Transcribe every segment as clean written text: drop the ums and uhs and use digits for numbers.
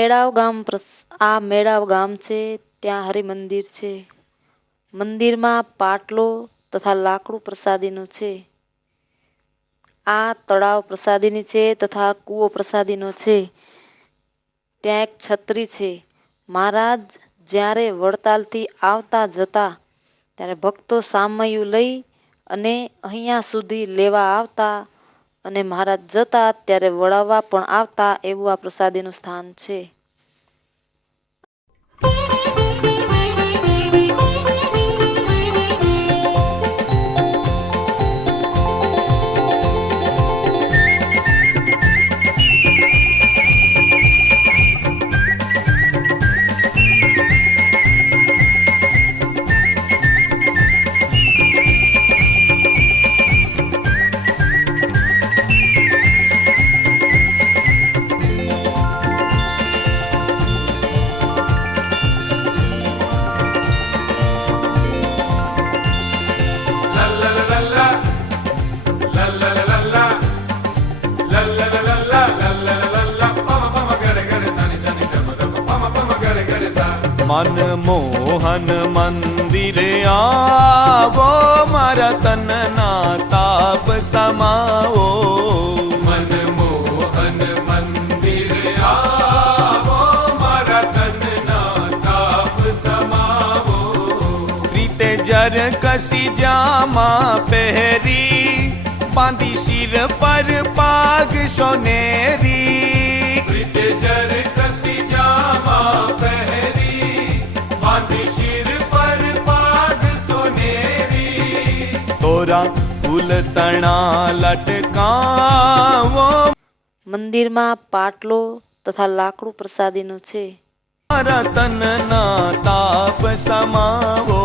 આ મેળાવ ગામ છે, ત્યાં હરિમંદિર છે. મંદિરમાં પાટલો તથા લાકડું પ્રસાદીનું છે. આ તળાવ પ્રસાદીની છે તથા કૂવો પ્રસાદીનો છે. ત્યાં એક છત્રી છે. મહારાજ જ્યારે વડતાલથી આવતા જતા ત્યારે ભક્તો સામૈયું લઈ અને અહીંયા સુધી લેવા આવતા અને મહારાજ જતા ત્યારે વળાવવા પણ આવતા એવું આ પ્રસાદીનું સ્થાન છે. મનમોહન મંદિરે આવો, મારા તનના તાપ સમાવો. મનમોહન મંદિરે આવો, મારા તનના તાપ સમાવો. પ્રીતે જર કસી જામા પહેરી, બાંધી શિર પર પાગ સોનેરી. પ્રીતે જર કસી જામા પહેરી, બાંધી શિર પર પાગ સોનેરી. તોરા ફૂલ તણા લટકાવો, મંદિરમાં પાટલો તથા લાકડું પ્રસાદીનું છે. મારા તનના તાપ સમાવો.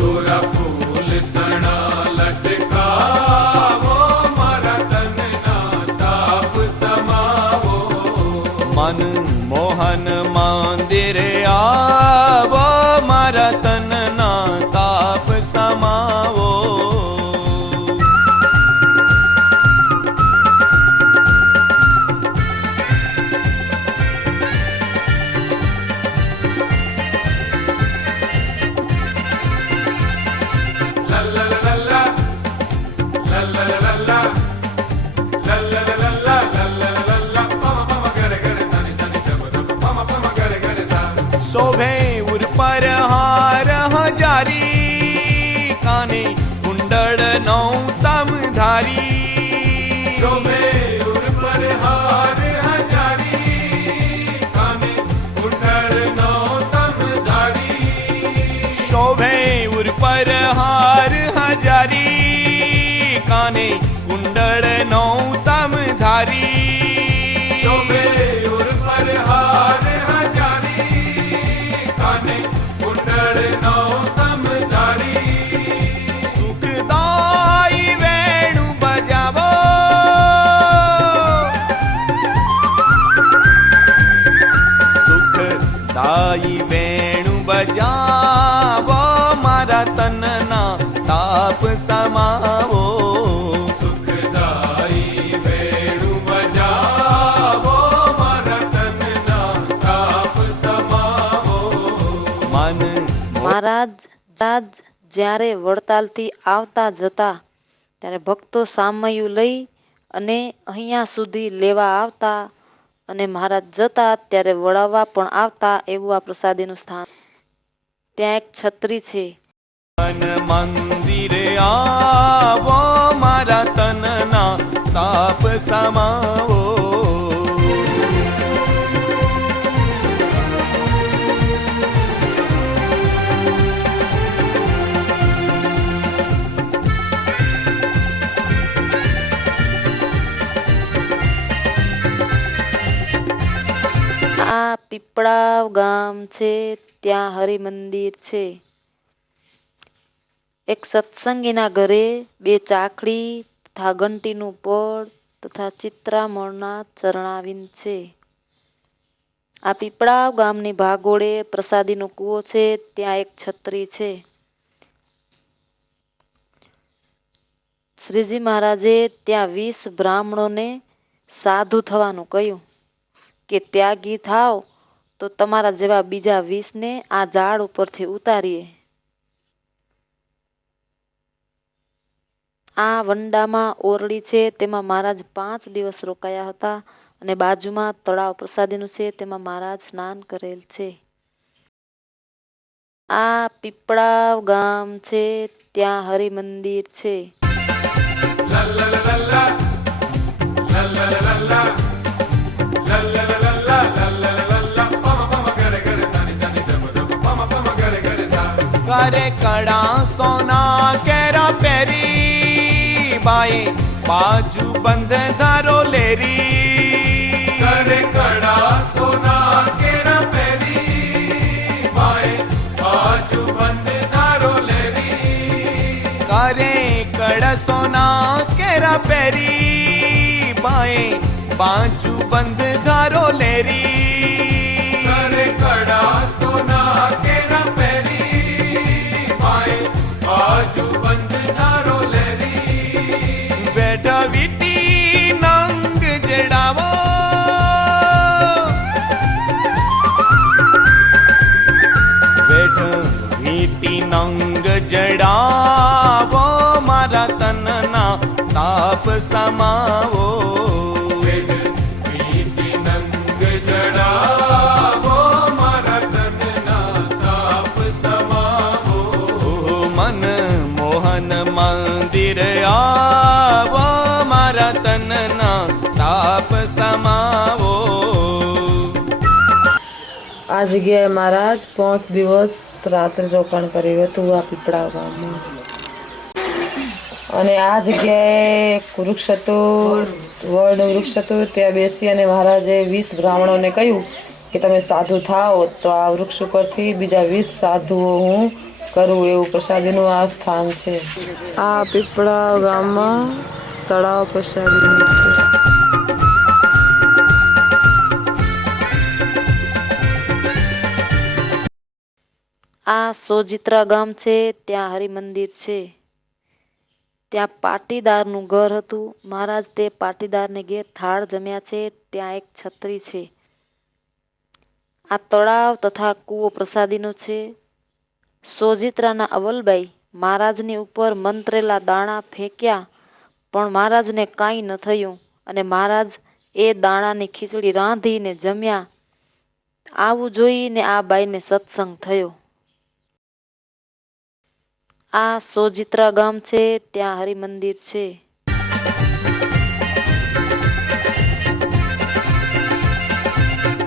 તોરા ફૂલ તણા લટકાવો, મારા તનના તાપ સમાવો. મનમોહન મંદિરે આવો, મારા તનના તાપ સમાવો. શોભે ઉર પર હાર હજારી, કાને કુંડળ નૌ તમ ધારી. શોભે ઉર પર હાર હજારી, કાને કુંડળ નો તમ ધારી. શોભે ઉર પર હાર હજારી, કાને કુંડળ નૌ તમ ધારી. શોભે ઉર પર હાર હજારી, કાને કુંડળ નો તમ ધારી. સુખદાઈ વેણુ બજાવો, સુખદાઈ વેણુ બજાવો, મારા તનના તાપ સમાવો. સુખદાઈ વેણુ બજાવો, મારા તનના તાપ સમાવો. મહારાજ જ્યારે વડતાલથી આવતા જતા ત્યારે ભક્તો સામૈયું લઈ અને અહીંયા સુધી લેવા આવતા અને મહારાજ જતા ત્યારે વળાવવા પણ આવતા એવું આ પ્રસાદીનું સ્થાન. ત્યાં એક છત્રી છે. મંદિરે આવો, મારા તનના તાપ સમાવો. આ પીપળાવ ગામ છે, ત્યાં હરિમંદિર છે. એક સત્સંગીના ઘરે બે ચાકડી તથા ઘંટીનું પડ તથા ચિત્રામણના ચરણાવિંદ છે. આ પીપળાવ ગામની ભાગોળે પ્રસાદીનો કૂવો છે, ત્યાં એક છત્રી છે. શ્રીજી મહારાજે ત્યાં 20 બ્રાહ્મણોને સાધુ થવાનું કહ્યું કે ત્યાગી થાવ તો તમારા જેવા બીજા 20ને આ ઝાડ ઉપરથી ઉતારીએ. આ વંડામાં ઓરડી છે, તેમાં મહારાજ 5 દિવસ રોકાયા હતા અને બાજુમાં તળાવ પ્રસાદીનું છે, તેમાં મહારાજ સ્નાન કરેલ છે. આ પીપળાવ ગામ છે, ત્યાં હરિમંદિર છે. La la la la la. La la la la la. La la la la la. La la la la la. Pama pama gare gare sani sani dama dama. Pama pama gare gare sa. કરે કડા સોના કેરા પહેરી બાએ બાજુ બંધ ધારો Larry. કરે કડા સોના કેરા પહેરી માએ બાજુ બંધ ધારો લેરી. કરે કડા સોના કેરા પહેરી બાએ બાજુ બંધ ધારો લેરી. કરે કડા સોના કેરા પહેરી માએ બાજુ બંધ ધારો લેરી. બેઠા વીટી નંગ જડાવો બેઠા વીટી નંગ જડાવો મારા તનના તાપ સમાવો. વીટી નંગ જડાવો મારા તનના તાપ સમાવો. મન મોહન મંદિર આવો મારા તનના તાપ સમાવો. આ જગ્યાએ મહારાજ 5 દિવસ રાત્રે રોકાણ કર્યું હતું આ પીપળા ગામમાં. અને આ જગ્યાએ એક વૃક્ષ હતું, વડનું વૃક્ષ હતું, ત્યાં બેસી અને મહારાજે 20 બ્રાહ્મણોને કહ્યું કે તમે સાધુ થાઓ તો આ વૃક્ષ ઉપરથી બીજા 20 સાધુઓ હું કરું. એવું પ્રસાદીનું આ સ્થાન છે. આ પીપળા ગામમાં તળાવ પ્રસાદીનું છે. આ સોજિત્રા ગામ છે, ત્યાં હરિમંદિર છે. ત્યાં પાટીદારનું ઘર હતું. મહારાજ તે પાટીદારને ઘેર થાળ જમ્યા છે. ત્યાં એક છત્રી છે. આ તળાવ તથા કૂવો પ્રસાદીનો છે. સોજિત્રાના અવલબાઈ મહારાજની ઉપર મંત્રેલા દાણા ફેંક્યા, પણ મહારાજને કાંઈ ન થયું અને મહારાજ એ દાણાની ખીચડી રાંધીને જમ્યા. આવું જોઈને આ બાઈને સત્સંગ થયો. આ સોજિત્રા ગામ છે, ત્યાં હરિમંદિર છે.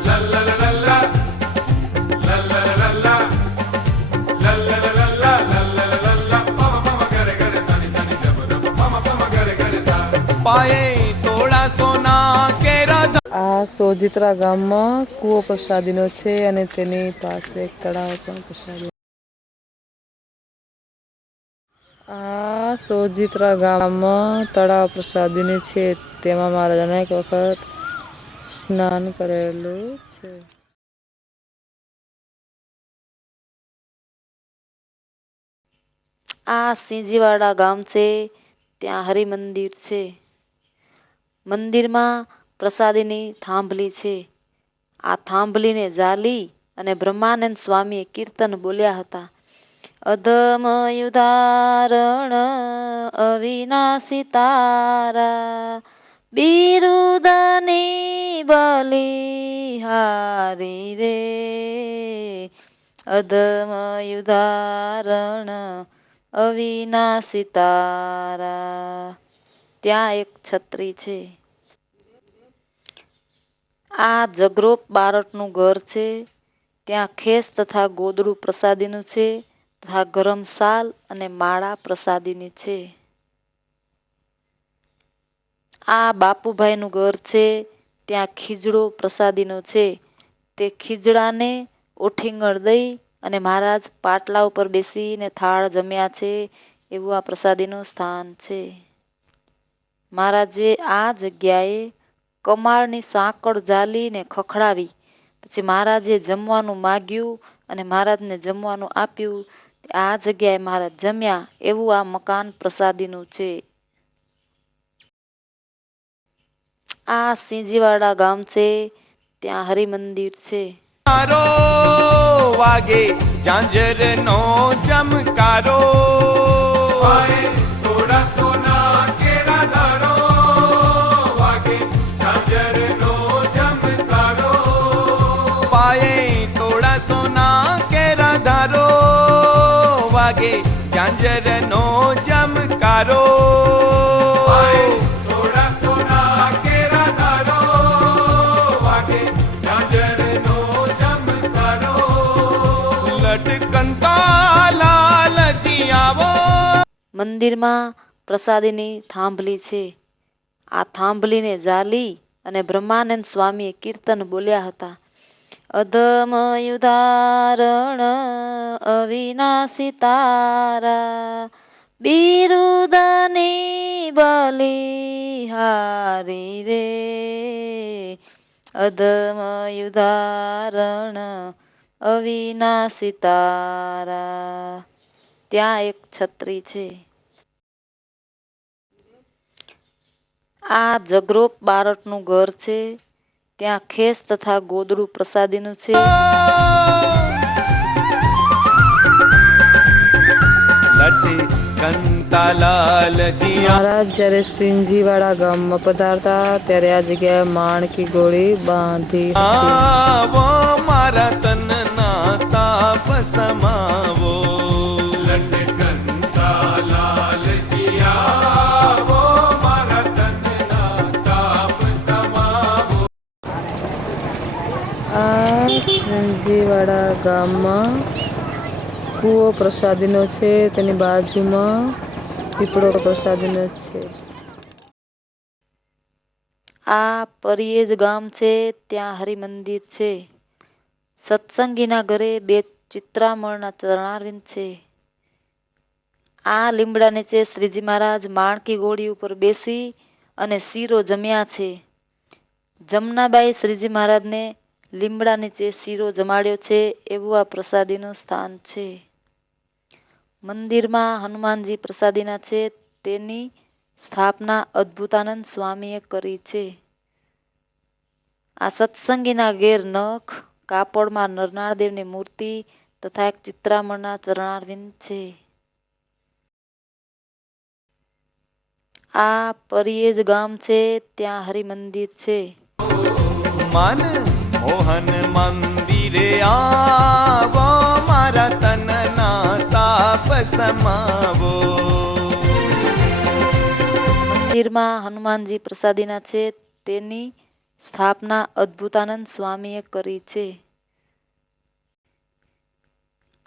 La la la la la. La la la la la. La la la la la. La la la la la. Pama pama gare gare sani sani dama dama. Pama pama gare gare sa. પાયે થોડા સોના કેરા આ સોજિત્રા ગામમાં કૂવો પ્રસાદીનો છે અને તેની પાસે એક તળાવ પણ પ્રસાદી. આ સોજિત્રા ગામમાં તળાવ પ્રસાદીની છે, તેમાં મહારાજ અનેક વખત સ્નાન કરેલું છે. આ સિંજીવાડા ગામ છે, ત્યાં હરિમંદિર છે. મંદિરમાં પ્રસાદીની થાંભલી છે. આ થાંભલીને ઝાલી અને બ્રહ્માનંદ સ્વામીએ કીર્તન બોલ્યા હતા. અધમ યુધારણ અવિનાશી તારા બિરુદની બલિહારી રે. અધમ યુધારણ અવિનાશી તારા. ત્યાં એક છત્રી છે. આ જગરોપ બારટનું ઘર છે. ત્યાં ખેસ તથા ગોદડું પ્રસાદીનું છે તથા ગરમ સાલ અને માળા પ્રસાદીની છે. આ બાપુભાઈનું ઘર છે. ત્યાં ખીજડો પ્રસાદીનો છે. તે ખીજડાને ઓઠીંગણ દઈ અને મહારાજ પાટલા ઉપર બેસીને થાળ જમ્યા છે. એવું આ પ્રસાદીનું સ્થાન છે. મહારાજે આ જગ્યાએ કમાળની સાંકળ ઝાલીને ખખડાવી. પછી મહારાજે જમવાનું માગ્યું અને મહારાજને જમવાનું આપ્યું. આ જગ્યાએ મહારાજ જમ્યા. એવું આ મકાન પ્રસાદીનું છે. આ સિંજીવાડા ગામ છે, ત્યાં હરિમંદિર છે. મારો વાગે ઝાંઝરનો ચમકારો પાએ થોડા સોના કેરા ધારો વાગે ઝાંઝરનો ચમકારો પાયે થોડા સોના કેરા ધારો વાગે ઝાંઝરનો ચમકારો પાએ થોડા સોના કેરા ધારો વાગે ઝાંઝરનો ચમકારો લટકંતા લાલજી આવો. મંદિરમાં પ્રસાદીની થાંભલી છે. આ થાંભલીને ઝાલી અને બ્રહ્માનંદ સ્વામીએ કીર્તન બોલ્યા હતા. અધમયુધારણ અવિનાશી તારા બિરુદની બલિહારી રે. અધમયુધારણ અવિનાશી તારા. ત્યાં એક છત્રી છે. આ જગરોપ બારટનું ઘર છે. ત્યાં ખેસ તથા ગોદડું પ્રસાદીનું છે. લટકંતા લાલજી મહારાજ જ્યારે સિંજીવાડા ગામમાં પધારતા ત્યારે આ જગ્યાએ માણકી ગોળી બાંધી હતી. આવો મારા તનના તાપ સમાવો. લટકંતા લાલજી આવો મારા તનના તાપ સમાવો આ સિંજીવાડા ગામમાં કૂવો પ્રસાદીનો છે. તેની બાજુમાં પીપળો પ્રસાદીનો છે. આ પરિયેજ ગામ છે. ત્યાં હરિમંદિર છે. સત્સંગીના ઘરે બે ચિત્રામણના ચરણારવિંદ છે. આ લીમડા નીચે શ્રીજી મહારાજ માણકી ગોળી ઉપર બેસી અને શીરો જમ્યા છે. જમનાબાઈ શ્રીજી મહારાજને લીમડા નીચે શીરો જમાડ્યો છે એવું આ પ્રસાદીનું સ્થાન છે. મંદિરમાં હનુમાનજી પ્રસાદીના છે. તેની સ્થાપના અદ્ભુતાનંદ સ્વામીએ કરી છે. આ સત્સંગીના ઘેર નખ કાપડમાં નરનાળદેવની મૂર્તિ તથા એક ચિત્રામણના ચરણારવિંદ છે. આ પરિયેજ ગામ છે. ત્યાં હરિમંદિર છે. મન મોહન મંદિરે આવો મારા તનના તાપ સમાવો. મંદિરમાં હનુમાનજી પ્રસાદીના છે. તેની સ્થાપના અદ્ભુતાનંદ સ્વામીએ કરી છે.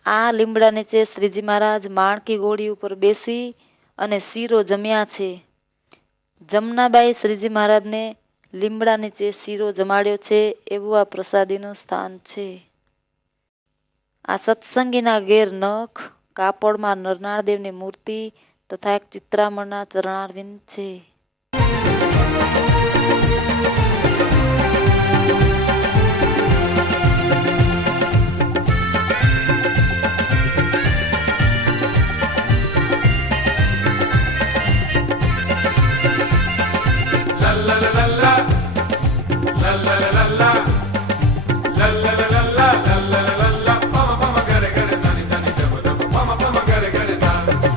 આ લીમડા નીચે શ્રીજી મહારાજ માણકી ગોળી ઉપર બેસી અને શીરો જમ્યા છે. જમનાબાઈ શ્રીજી મહારાજને લીમડા નીચે શીરો જમાડ્યો છે એવું આ પ્રસાદીનું સ્થાન છે. આ સત્સંગીના ઘેર નખ કાપડમાં નરનાળદેવની મૂર્તિ તથા એક ચિત્રામણના ચરણારવિંદ છે.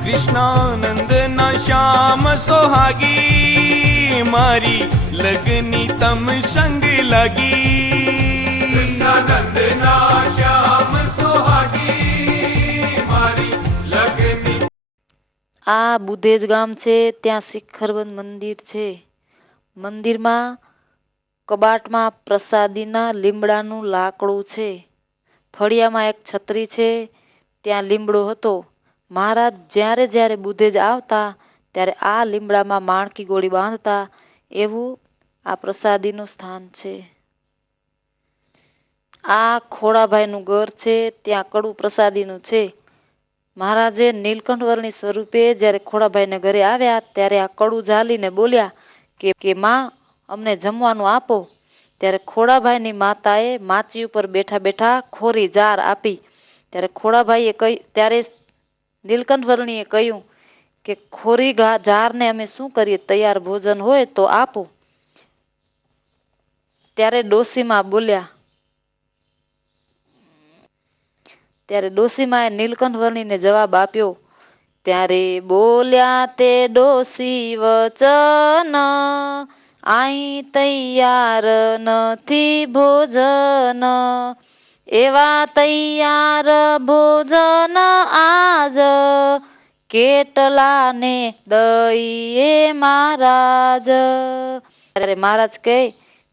કૃષ્ણાનંદના શ્યામ સોહાગી મારી લગની તમ સંગ લાગી. કૃષ્ણાનંદના શ્યામ સોહાગી મારી લગની. આ બુધેજ ગામ છે. ત્યાં શિખરબંધ મંદિર છે. મંદિરમાં કબાટમાં પ્રસાદીના લીમડાનું લાકડું છે. ફળિયામાં એક છત્રી છે. ત્યાં લીમડો હતો. મહારાજ જ્યારે જ્યારે બુધેજ આવતા ત્યારે આ લીમડામાં માણકી ગોળી બાંધતા એવું આ પ્રસાદીનું સ્થાન છે. આ ખોડાભાઈનું ઘર છે. ત્યાં કડું પ્રસાદીનું છે. મહારાજે નીલકંઠ વર્ણી સ્વરૂપે જ્યારે ખોડાભાઈને ઘરે આવ્યા ત્યારે આ કડું ઝાલીને બોલ્યા કે માં અમને જમવાનું આપો. ત્યારે ખોડાભાઈની માતાએ માચી ઉપર બેઠા બેઠા ખોરી જાર આપી. ત્યારે ખોડાભાઈએ ત્યારે નીલકંઠ વર્ણીએ કહ્યું કે ખોરી જારને અમે શું કરીએ, તૈયાર ભોજન હોય તો આપો. ત્યારે ડોસીમાં બોલ્યા. ત્યારે ડોસીમાએ નીલકંઠ વર્ણીને જવાબ આપ્યો. ત્યારે બોલ્યા તે ડોસી વચન, અહીં તૈયાર નથી ભોજન. એવા તૈયાર ભોજન આજ કેટલાને દઈએ મહારાજ. ત્યારે મહારાજ કહે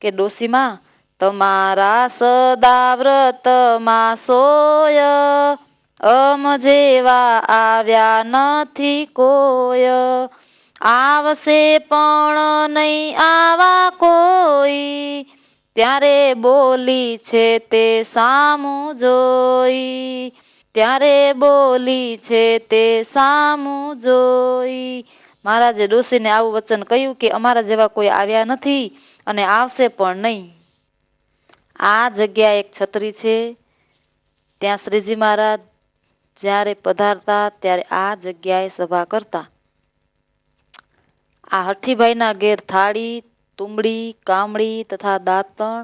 કે ડોસીમાં, તમારા સદાવ્રતમાં સોય, અમ જેવા આવ્યા નથી કોઈ. આવશે પણ નહીં આવા કોઈ, ત્યારે બોલી છે તે સામું જોઈ. ત્યારે બોલી છે તે સામું જોઈ. મહારાજે ડોસીને આવું વચન કહ્યું કે અમારા જેવા કોઈ આવ્યા નથી અને આવશે પણ નહીં. આ જગ્યા એક છત્રી છે. ત્યાં શ્રીજી મહારાજ જ્યારે પધારતા ત્યારે આ જગ્યાએ સભા કરતા. આ હઠ્ઠીભાઈના ઘેર થાળી, તુંબડી, કામળી તથા દાંતણ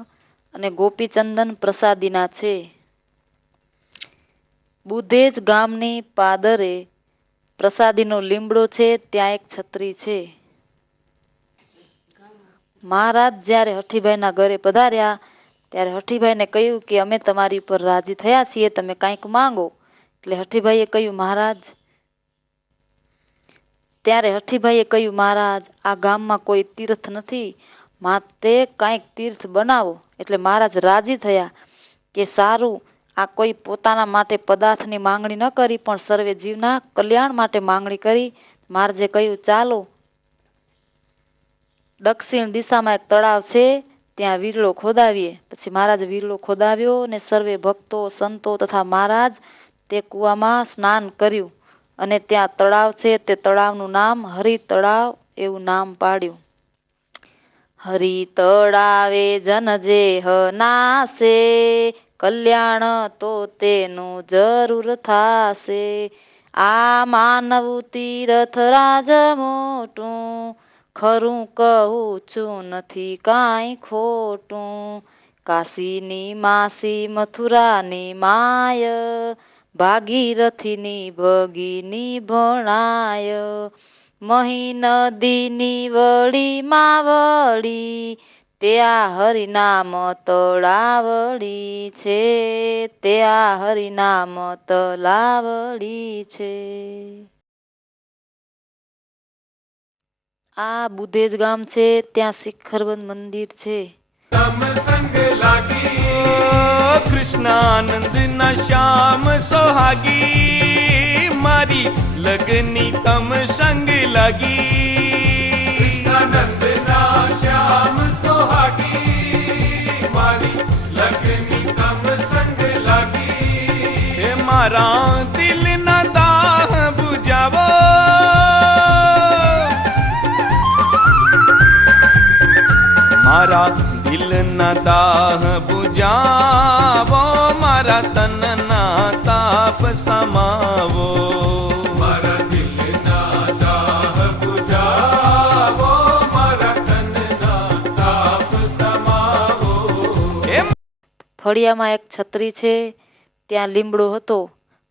અને ગોપીચંદન પ્રસાદીના છે. બુધેજ ગામની પાદરે પ્રસાદીનો લીમડો છે. ત્યાં એક છત્રી છે. મહારાજ જ્યારે હઠ્ઠીભાઈના ઘરે પધાર્યા ત્યારે હઠ્ઠીભાઈને કહ્યું કે અમે તમારી ઉપર રાજી થયા છીએ, તમે કાંઈક માંગો. એટલે હઠ્ઠીભાઈએ કહ્યું મહારાજ. ત્યારે હઠ્ઠીભાઈએ કહ્યું મહારાજ, આ ગામમાં કોઈ તીર્થ નથી, માટે કાંઈક તીર્થ બનાવો. એટલે મહારાજ રાજી થયા કે સારું, આ કોઈ પોતાના માટે પદાર્થની માંગણી ન કરી પણ સર્વે જીવના કલ્યાણ માટે માંગણી કરી. મહારાજે કહ્યું ચાલો, દક્ષિણ દિશામાં એક તળાવ છે, ત્યાં વીરડો ખોદાવીએ. પછી મહારાજે વીરડો ખોદાવ્યો અને સર્વે ભક્તો, સંતો તથા મહારાજ તે કૂવામાં સ્નાન કર્યું. અને ત્યાં તળાવ છે, તે તળાવનું નામ હરિ તળાવ એવું નામ પાડ્યું. હરિ તળાવે જન જે નાશે, કલ્યાણ તો તેનું જરૂર થાશે. આ માનવું તીરથ રાજ મોટું, ખરું કહું છું નથી કાંઈ ખોટું. કાશીની માસી મથુરાની માય, ભાગીરથીની ભગીની ભણાય. મહી નદીની વળી માવળી, ત્યાં હરિનામ તળાવળી છે. ત્યાં હરિનામ તળાવળી છે. આ બુધેજ ગામ છે. ત્યાં શિખરબંધ મંદિર છે. તમ સંગ લાગી, કૃષ્ણાનંદ ના શ્યામ સોહાગી, મારી લગની તમ સંગ લાગી. કૃષ્ણાનંદના શ્યામ સોહાગી, મારી લગની તમ સંગ લાગી. હે મારા દિલના દાહ બુજાવો, મારા દિલના દાહ બુજાવો, મારા તનના તાપ સમાવો. મારા દિલના દાહ બુઝાવો, મારા તનના તાપ સમાવો. ફળિયામાં એક છત્રી છે. ત્યાં લીમડો હતો.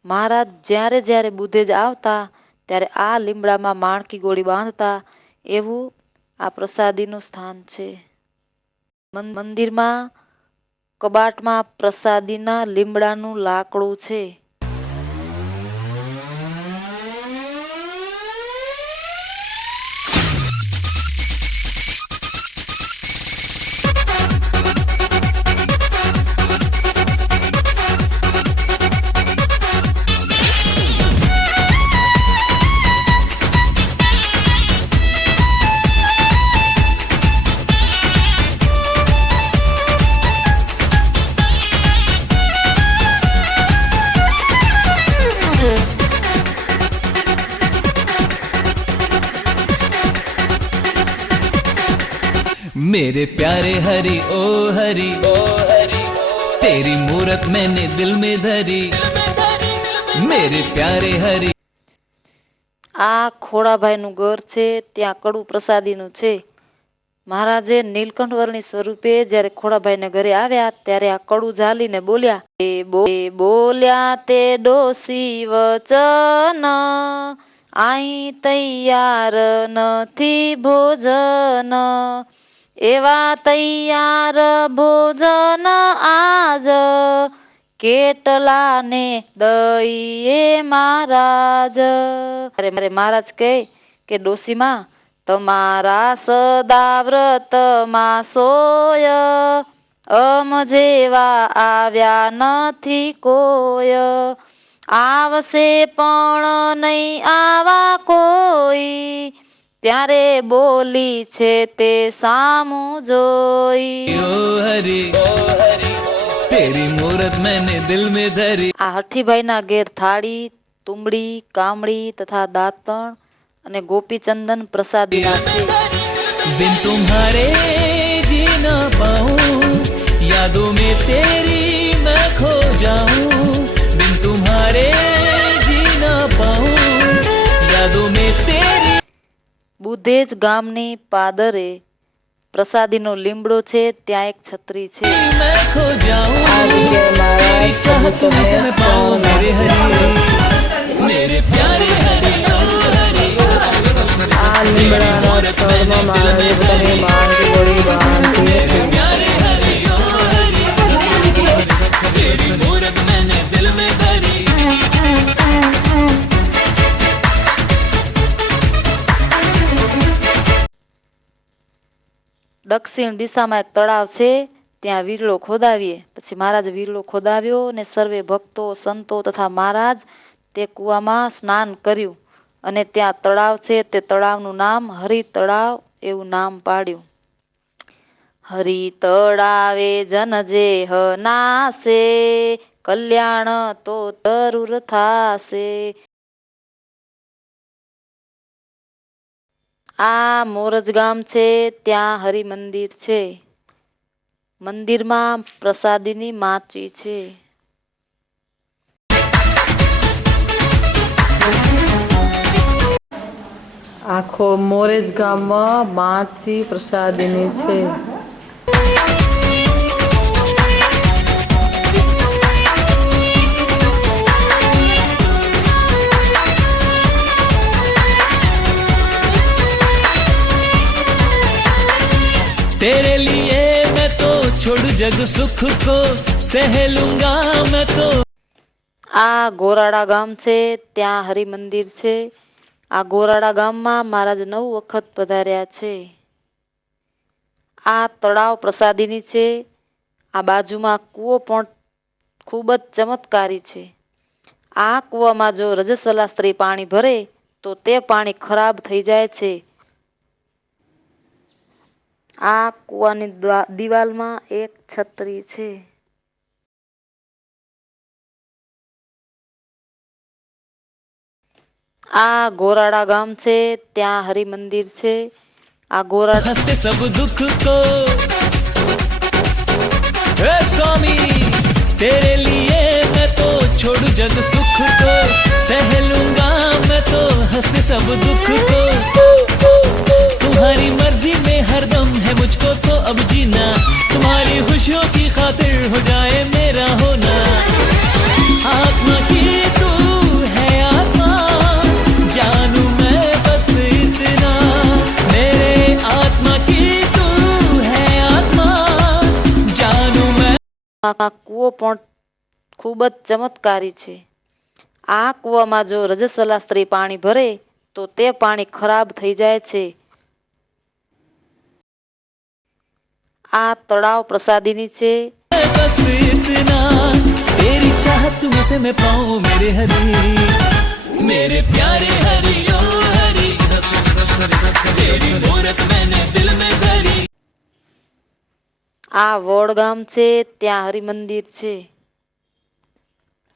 મહારાજ જ્યારે જ્યારે બુધેજ આવતા ત્યારે આ લીમડામાં માણકી ગોળી બાંધતા. એવું આ પ્રસાદીનું સ્થાન છે. મંદિરમાં કબાટમાં પ્રસાદીના લીમડાનું લાકડું છે. मेरे प्यारे हरि ओ हरि तेरी मूरत मैंने दिल में धरी मेरे प्यारे हरि. આ ખોડાભાઈનું ઘર છે. ત્યાં કડું પ્રસાદીનું છે. મહારાજે નીલકંઠ વર્ણી સ્વરૂપે જ્યારે ખોડાભાઈને ઘરે આવ્યા ત્યારે આ કડું ઝાલીને બોલ્યા. બોલ્યા તે ડોસી વચન, આઈ તૈયાર નથી ભોજન, એવા તૈયાર ભોજન આજ કેટલાને દઈએ મહારાજ. અરે મહારાજ કહે કે ડોસીમાં તમારા સદાવ્રતમાં સોય, અમ જેવા આવ્યા નથી કોઈ, આવશે પણ નહીં આવા કોઈ, ત્યારે બોલી છે તે સામું જોઈ. ओ हरि तेरी मूरत मैंने दिल में धरी. આ હઠ્ઠીભાઈના ઘેર થાળી, તુંબડી, કામળી તથા દાંતણ અને ગોપીચંદન પ્રસાદીના છે. बिन तुम्हारे जी ना पाऊं, यादों में तेरी मैं खो जाऊं. बिन तुम्हारे जी ना पाऊं, यादों में तेरी. બુધેજ ગામની પાદરે પ્રસાદીનો લીમડો છે, ત્યાં એક છત્રી છે. मैं खो जाऊं. આ જગ્યાએ મહારાજ तेरी चाहत પ્રભુ में से તમને मैं पाऊं मेरे हरि, मेरे प्यारे हरि ओ हरि. આ લીમડાના સ્થળમાં મહારાજે પોતાની માંગ ગોળી બાંધી હતી. प्यारे हरि ओ हरि, तेरी मूरत मैंने दिल में धरी. દક્ષિણ દિશામાં એક તળાવ છે, ત્યાં વીરલો ખોદાવીએ. પછી મહારાજ વીરલો ખોદાવ્યો અને સર્વે ભક્તો, સંતો તથા મહારાજ તે કૂવામાં સ્નાન કર્યું અને ત્યાં તળાવ છે, તે તળાવનું નામ હરિ તળાવ એવું નામ પાડ્યું. હરિ તળાવે જન જે નાશે, કલ્યાણ તો જરૂર થાશે. આ મોરજ ગામ છે, ત્યાં હરિ મંદિર છે. મંદિરમાં પ્રસાદીની માચી છે. આખો મોરેજ ગામમાં માચી પ્રસાદીની છે. तेरे लिए मैं तो छोड़ जग सुख को, सह लूंगा मैं तो. આ ગોરાડા ગામ છે, ત્યાં હરિ મંદિર છે. આ ગોરાડા ગામમાં મહારાજ 9 વખત પધાર્યા છે. આ તળાવ પ્રસાદીની છે. આ બાજુમાં કૂવો પણ ખૂબ જ ચમત્કારી છે. આ કૂવામાં જો રજસ્વલા સ્ત્રી પાણી ભરે તો તે પાણી ખરાબ થઈ જાય છે. આ કૂવાની દિવાલમાં એક છત્રી છે. આ ગોરાડા ગામ છે, ત્યાં હરિ મંદિર છે. આ ગોરાડા हंसते सब दुख को, हे स्वामी तेरे लिए मैं तो छोड़ जग सुख को, सह लूंगा मैं तो हंसते सब दुख को. तुम्हारी मर्जी में हरदम है मुझको तो अब जीना, तुम्हारी खुशियों की खातिर हो जाए मेरा होना. आत्मा की तू है आत्मा, जानू मैं बस इतना. मेरे आत्मा की तू है आत्मा, जानू मैं. આ કૂવો પણ ખૂબ જ ચમત્કારી છે. આ કૂવામાં જો રજસ્વલા સ્ત્રી પાણી ભરે તો તે પાણી ખરાબ થઈ જાય છે. આ તળાવ પ્રસાદીની છે. बस इतना, तेरी चाहत में से मैं पाऊं मेरे हरि, मेरे प्यारे हरि ओ हरि, तेरी मूरत मैंने दिल में धरी. આ વડ ગામ છે, ત્યાં હરિ મંદિર છે.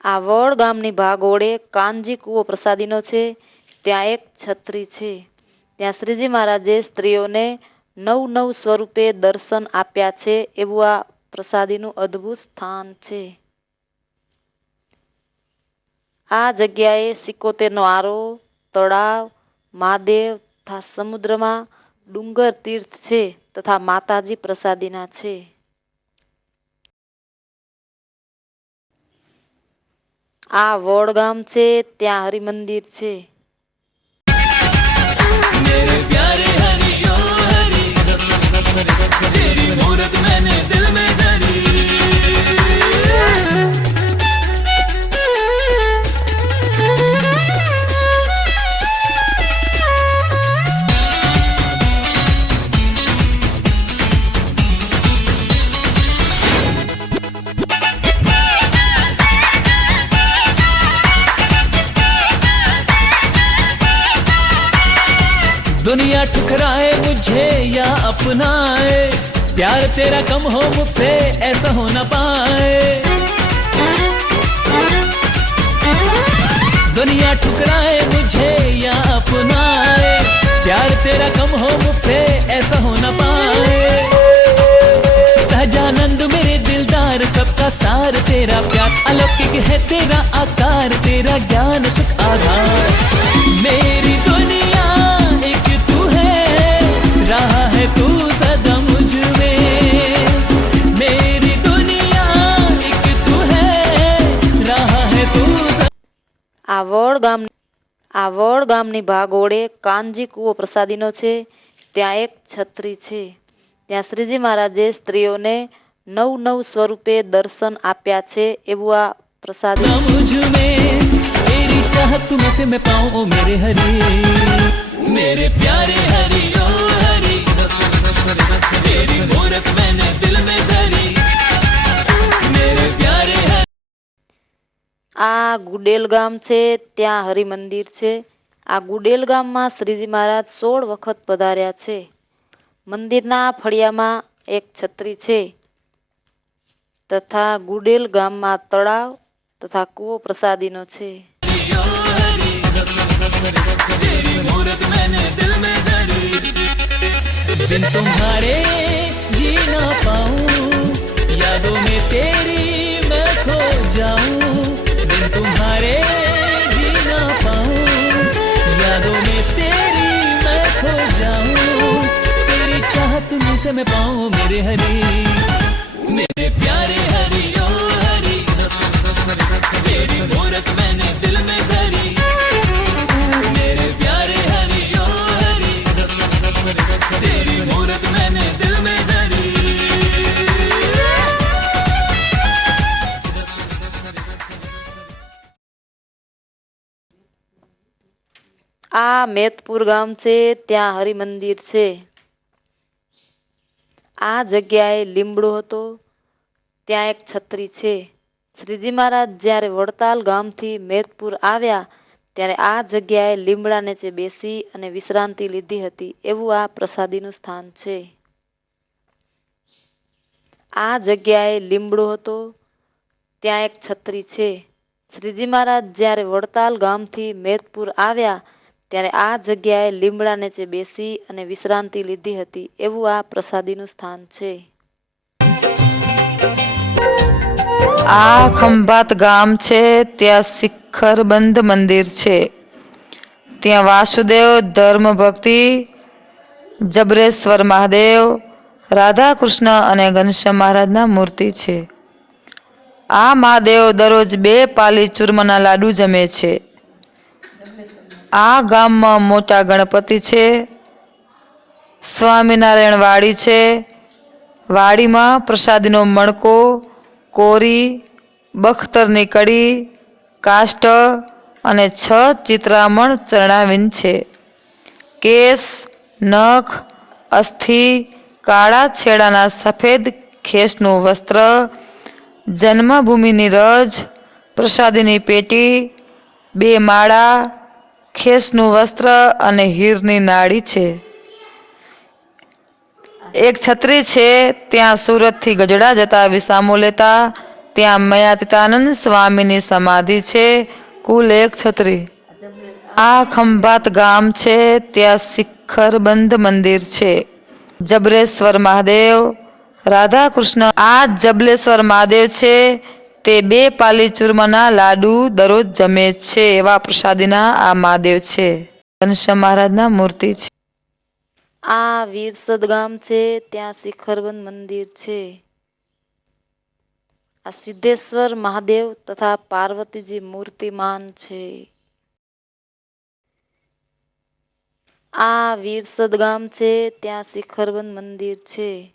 આ વડ ગામની ભાગોળે કાનજી કૂવો પ્રસાદીનો છે. ત્યાં એક છત્રી છે. ત્યાં શ્રીજી મહારાજે સ્ત્રીઓને 9 સ્વરૂપે દર્શન આપ્યા છે, એવું આ પ્રસાદીનું અદ્ભુત સ્થાન છે. આ જગ્યાએ 71નો આરો, તળાવ, મહાદેવ તથા સમુદ્રમાં ડુંગર તીર્થ છે. તથા માતાજી પ્રસાદીના છે. આ વડ ગામ છે ત્યાં હરિમંદિર છે. मेरे प्यारे हरि ओ हरि, तेरी मूरत मैंने दिल में धरी. दुनिया ठुकराए मुझे या अपनाए, प्यार तेरा कम हो मुझसे ऐसा हो न पाए. दुनिया ठुकराए मुझे या अपनाए, प्यार तेरा कम हो मुझसे ऐसा हो न पाए. सहजानंद मेरे दिलदार, सबका सार तेरा प्यार, अलौकिक है तेरा आकार, तेरा ज्ञान सुख आधार. मेरी दुनिया एक तू है, रहा है तू सदा मुझ में. मेरी दुनिया एक तू है, रहा है तू सदा. આ વડ ગામની ભાગોળે કાનજી કૂવો પ્રસાદીનો છે. ત્યાં એક છત્રી છે. ત્યાં શ્રીજી મહારાજે સ્ત્રીઓને નવ સ્વરૂપે દર્શન આપ્યા છે એવું આ પ્રસાદી. मुझ में तेरी चाहत तुम से मैं पाऊं ओ मेरे हरि, मेरे प्यारे हरि ओ हरि, तेरी मूरत मैंने दिल में धरी. मेरे प्यारे हरि. આ ગુડેલ ગામ છે ત્યાં હરિમંદિર છે. આ ગુડેલ ગામમાં શ્રીજી મહારાજ 16 વખત પધાર્યા છે. મંદિરના ફળિયામાં એક છત્રી છે તથા ગુડેલ ગામમાં તળાવ તથા કૂવો પ્રસાદીનો છે. तेरी मूरत मैंने दिल में धरी. बिन तुम्हारे जी ना पाऊं, यादों में तेरी मैं खो जाऊं. बिन तुम्हारे जी ना पाऊं, यादों में तेरी मैं खो जाऊं. तेरी चाहत में से मैं पाऊं मेरे हरि, मेरे प्यारे हरि ओ हरि, तेरी मूरत मैंने दिल में धरी. मेरे प्यारे हरि ओ हरि, तेरी मूरत मैंने दिल में धरी. આ મેતપુર ગામ છે ત્યાં હરિમંદિર છે. આ જગ્યાએ લીમડો હતો. ત્યાં એક છત્રી છે. શ્રીજી મહારાજ જ્યારે વડતાલ ગામથી મેતપુર આવ્યા ત્યારે આ જગ્યાએ લીમડા નીચે બેસી અને વિશ્રાંતિ લીધી હતી એવું આ પ્રસાદીનું સ્થાન છે. આ જગ્યાએ લીમડો હતો. ત્યાં એક છત્રી છે. શ્રીજી મહારાજ જ્યારે વડતાલ ગામથી મેતપુર આવ્યા ત્યારે આ જગ્યાએ લીમડા નીચે બેસી અને વિશ્રાંતિ લીધી હતી એવું આ પ્રસાદીનું સ્થાન છે. આ ખંભાત ગામ છે ત્યાં શિખરબંધ મંદિર છે. ત્યાં વાસુદેવ ધર્મ ભક્તિ, જબરેશ્વર મહાદેવ, રાધા કૃષ્ણ અને ઘનશ્યામ મહારાજના મૂર્તિ છે. આ મહાદેવ દરરોજ 2 પાલી ચૂરમાના લાડુ જમે છે. આ ગામમાં મોટા ગણપતિ છે. સ્વામિનારાયણ વાડી છે. વાડીમાં પ્રસાદીનો મણકો, કોરી, બખ્તરની કડી, કાષ્ટ અને 6 ચિત્રામણ ચરણાવીન છે. કેસ, નખ, અસ્થિ, કાળા છેડાના સફેદ ખેસનું વસ્ત્ર, જન્મભૂમિની રજ, પ્રસાદીની પેટી, 2 માળા, ખેસનું વસ્ત્ર અને હીરની નાળી છે. એક છત્રી છે. ત્યાં સુરતથી ગઢડા જતા વિસામો લેતા ત્યાં મયાતીતાનંદ સ્વામીની સમાધિ છે. કુલ 1 છત્રી. આ ખંભાત ગામ છે ત્યાં શિખરબંધ મંદિર છે. જબરેશ્વર મહાદેવ, રાધા કૃષ્ણ. આ જબલેશ્વર મહાદેવ છે તે 2 પાલી ચૂરમાના લાડુ દરરોજ જમે છે એવા પ્રસાદીના આ મહાદેવ છે. ઘનશ્યામ મહારાજના મૂર્તિ છે. આ વીરસદ ગામ છે, ત્યાં શિખરબંધ મંદિર છે. આ સિદ્ધેશ્વર મહાદેવ તથા પાર્વતીજી મૂર્તિમાન છે. આ વીરસદ ગામ છે, ત્યાં શિખરબંધ મંદિર છે.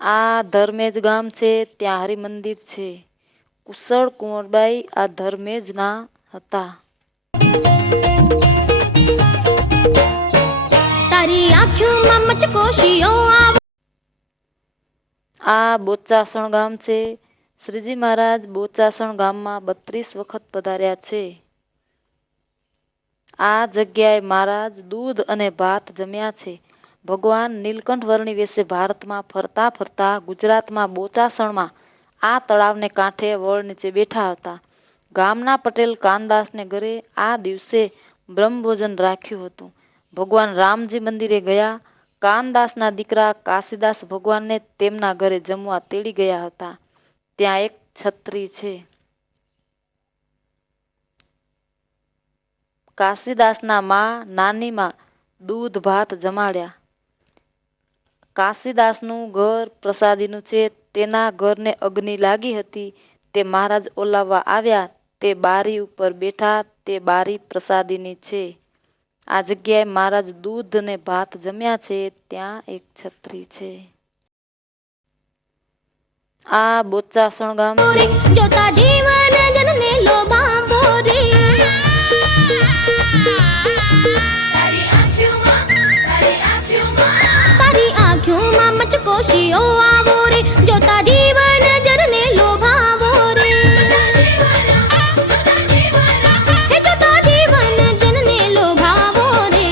આ ધર્મેજ ગામ છે, ત્યાં હરિમંદિર છે. કુશળ કુંવરબાઈ આ ધર્મેજના હતા. આ બોચાસણ ગામ છે. શ્રીજી મહારાજ બોચાસણ ગામમાં 32 વખત પધાર્યા છે. આ જગ્યાએ મહારાજ દૂધ અને ભાત જમ્યા છે. ભગવાન નીલકંઠ વર્ણી વેશે ભારતમાં ફરતા ફરતા ગુજરાતમાં બોચાસણમાં આ તળાવને કાંઠે વડ નીચે બેઠા હતા. ગામના પટેલ કાનદાસને ઘરે આ દિવસે બ્રહ્મભોજન રાખ્યું હતું. ભગવાન રામજી મંદિરે ગયા. કાનદાસના દીકરા કાશીદાસ ભગવાનને તેમના ઘરે જમવા તેડી ગયા હતા. ત્યાં એક છત્રી છે. કાશીદાસના માં નાનીમાં દૂધ ભાત જમાડ્યા. કાશીદાસનું ઘર પ્રસાદીનું છે. તેના ઘરને અગ્નિ લાગી હતી. તે મહારાજ ઓલાવવા આવ્યા. તે બારી ઉપર બેઠા. તે બારી પ્રસાદીની છે. આ જગ્યાએ મહારાજ દૂધ ને ભાત જમ્યા છે. ત્યાં એક છત્રી છે. આ બોચાસણ ગામ છે. જોતા જીવન જનને લોભાવો રે. તારી આંખોમાં મચકો શિયો આવો રે. જોતા જીવન જનને લોભાવો રે. હે જોતા જીવન જનને લોભાવો રે.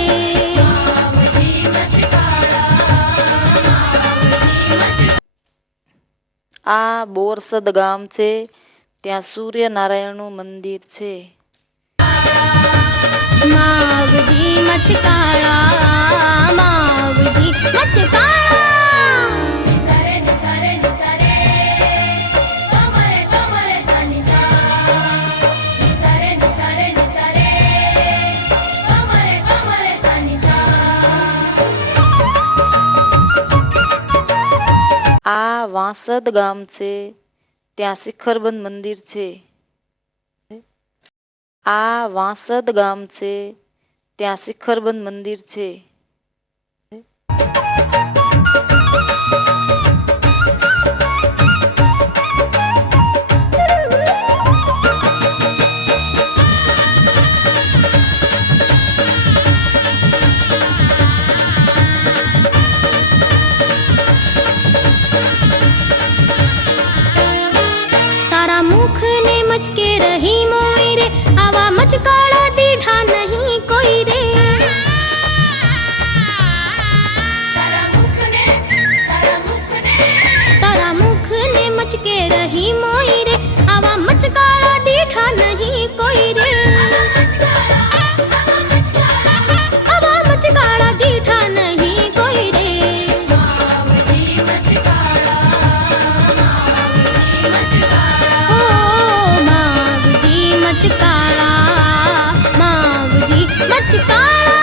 આ બોરસદ ગામ છે. ત્યાં સૂર્યનારાયણનું મંદિર છે. માવજી મચકાળા, માવજી મચકાળા. નિસરે નિસરે નિસરે વાંસદ ગામ છે ત્યાં શિખરબંધ મંદિર છે. આ વાંસદ ગામ છે ત્યાં શિખરબંધ મંદિર છે. તારા મુખને મચકે રહી મોઈ રે, આવા મચકાળા દીઠા નહીં કોઈ રે. તારા મુખને મચકે રહી મોઈ રે, આવા મચકાળા દીઠા નહીં કોઈ રે. આવા મચકાળા દીઠા નહીં કોઈ રે. ઓ માવજી મચકાળા, માવજી મચકાળા.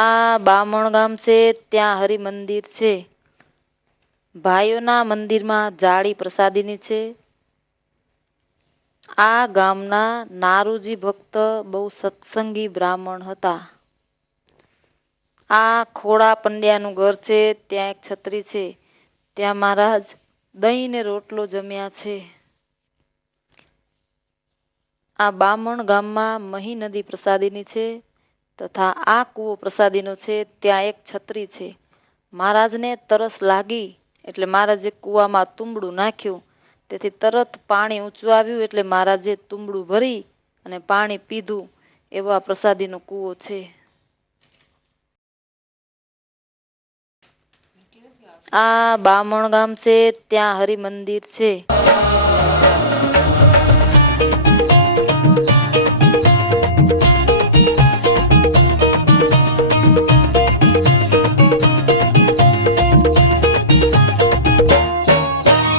આ બામણ ગામ છે ત્યાં હરિ મંદિર છે. ભાઈઓના મંદિરમાં જાળી પ્રસાદીની છે. આ ગામના નારુજી ભક્ત બહુ સત્સંગી બ્રાહ્મણ હતા. આ ખોડા પંડ્યાનું ઘર છે ત્યાં એક છત્રી છે. ત્યાં મહારાજ દહીં ને રોટલો જમ્યા છે. આ બામણ ગામમાં મહી નદી પ્રસાદીની છે તથા આ કૂવો પ્રસાદીનો છે. ત્યાં એક છત્રી છે. મહારાજને તરસ લાગી એટલે મહારાજે કૂવામાં તુંબડું નાખ્યું. તેથી તરત પાણી ઊંચું આવ્યું એટલે મહારાજે તુંબડું ભરી અને પાણી પીધું. એવો આ પ્રસાદીનો કૂવો છે. આ બામણ ગામ છે ત્યાં હરિ મંદિર છે.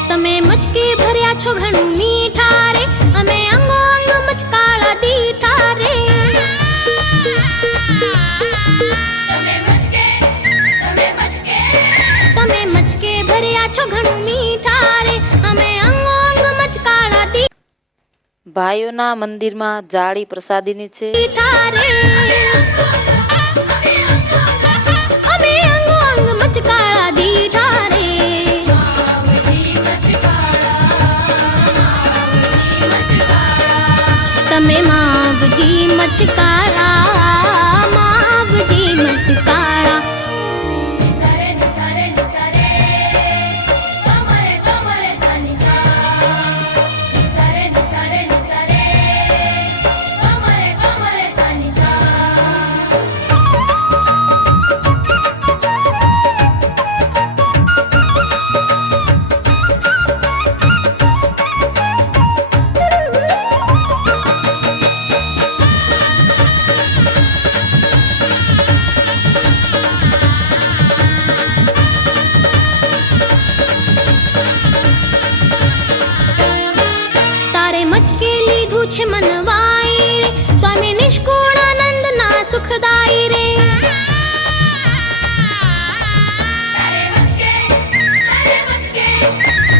તમે મચકે ભર્યા છો ઘણું મીઠા રે, અમે અંગો અંગ મચકાળા દીઠા રે. તમે મચકે ભર્યા છો ઘણું મીઠા રે, અમે અંગો અંગ મચકાળા ભાઈઓના મંદિરમાં જાળી પ્રસાદીની છે. દીઠા રે. અમે અંગો અંગ મચકાળા દીઠા રે. તમે માવજી મચકાળા, માવજી મચકાળા. તારે મચકે લીધું છે મનવાઈ રે, સ્વામી નિષ્કુળાનંદ ના સુખદાઈ રે.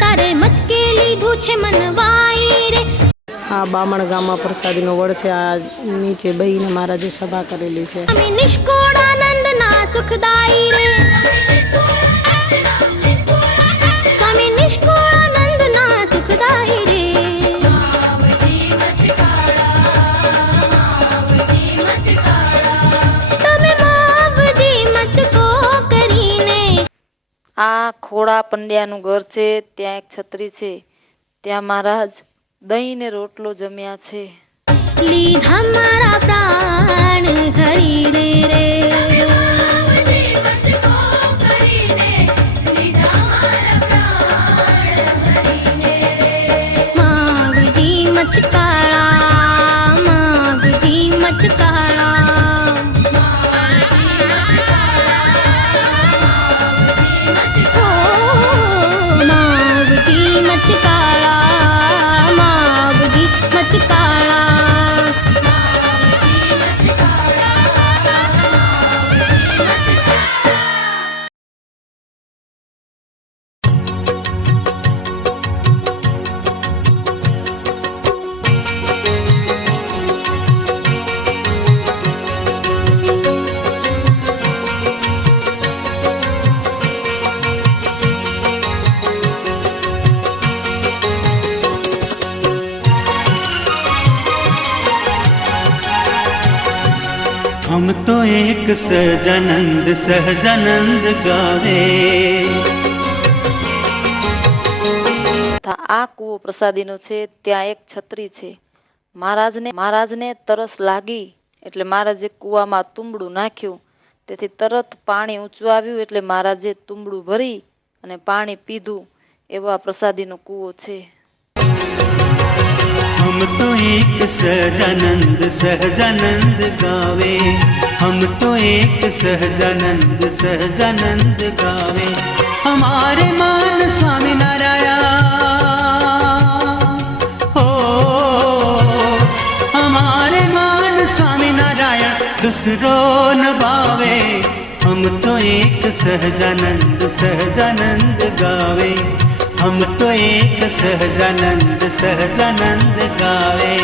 તારે મચકે લીધું છે મનવાઈ રે. આ બામણ ગામમાં પ્રસાદીનો વડ છે. આ નીચે બહીને મહારાજે સભા કરેલી છે. સ્વામી નિષ્કુળાનંદ ના સુખદાઈ રે. સ્વામી નિષ્કુળાનંદ ના સુખદાઈ રે. તમે માવજી મચકો કરીને. આ ખોડા પંડ્યાનું ઘર છે ત્યાં એક છત્રી છે. ત્યાં મહારાજ દહીં ને રોટલો જમ્યા છે. લીધા મારા પ્રાણ હરીને રે. માવજી મચકાળા, માવજી एक સહજાનંદ ગાવે. આ કૂવો પ્રસાદીનો છે. ત્યાં એક છત્રી છે. મહારાજને તરસ લાગી એટલે મહારાજે કૂવામાં તુંબડું નાખ્યું. તેથી તરત પાણી ઊંચું આવ્યું એટલે મહારાજે તુંબડું ભરી અને પાણી પીધું. એવો આ પ્રસાદીનો કૂવો છે. हम तो एक સહજાનંદ ગાવે. हम तो एक સહજાનંદ ગાવે. हमारे मान स्वामी नारायण हो. हमारे मान स्वामी नारायण दूसरो न भावे. हम तो एक સહજાનંદ ગાવે. हम तो एक સહજાનંદ ગાવે.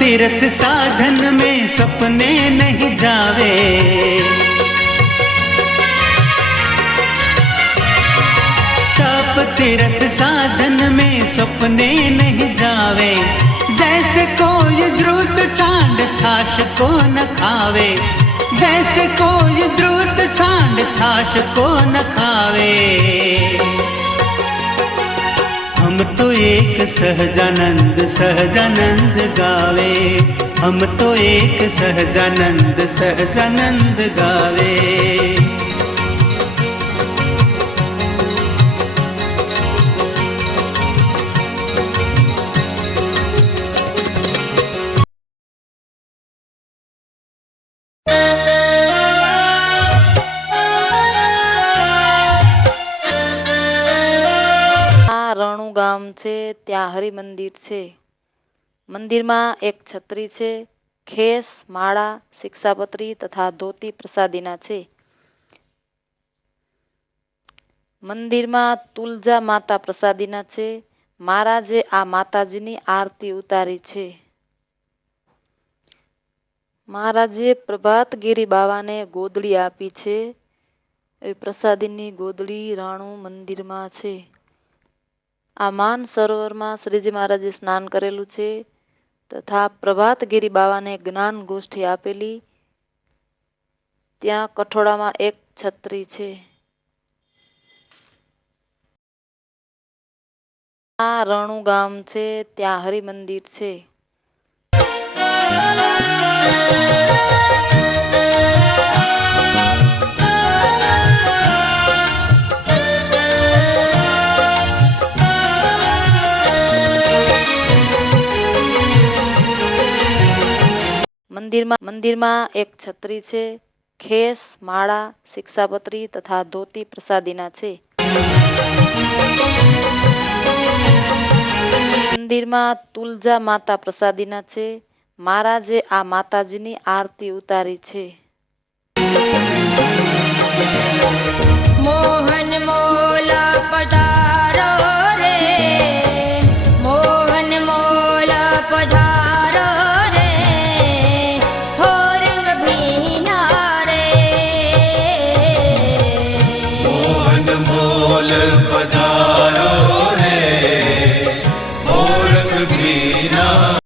तीर्थ साधन में सपने नहीं जावे. तप तीर्थ साधन में सपने नहीं जावे. जैसे कोई द्रुत छांड छाछ को न खावे. जैसे कोई द्रुत छांड छाछ को न खावे. हम तो एक સહજાનંદ ગાવે. हम तो एक સહજાનંદ ગાવે. રણુ ગામ છે. ત્યાં હરિમંદિર છે. મંદિરમાં એક છત્રી છે. ખેસ, માળા, શિક્ષાપત્રી તથા ધોતી પ્રસાદીના છે. મંદિરમાં તુલજા માતા પ્રસાદીના છે. મહારાજે આ માતાજીની આરતી ઉતારી છે. મહારાજે પ્રભાતગીરી બાવાને ગોદડી આપી છે. એ પ્રસાદીની ગોદડી રાણુ મંદિરમાં છે. આ માન સરોવરમાં શ્રીજી મહારાજે સ્નાન કરેલું છે તથા પ્રભાતગીરી બાવાને જ્ઞાન ગોષ્ઠી આપેલી. ત્યાં કઠોળામાં એક છત્રી છે. આ રણુ ગામ છે. ત્યાં હરિમંદિર છે. મંદિરમાં એક છત્રી છે. ખેસ, માળા, શિક્ષાપત્રી તથા ધોતી પ્રસાદીના છે. મંદિરમાં તુલજા માતા પ્રસાદીના છે. મહારાજે આ માતાજીની આરતી ઉતારી છે. મોહન મોલ પધારો રે. મોહન મોલ પધારો રે. હો રંગ ભીના રે. મોહન મોલ પધારો રે. હો રંગ ભીના.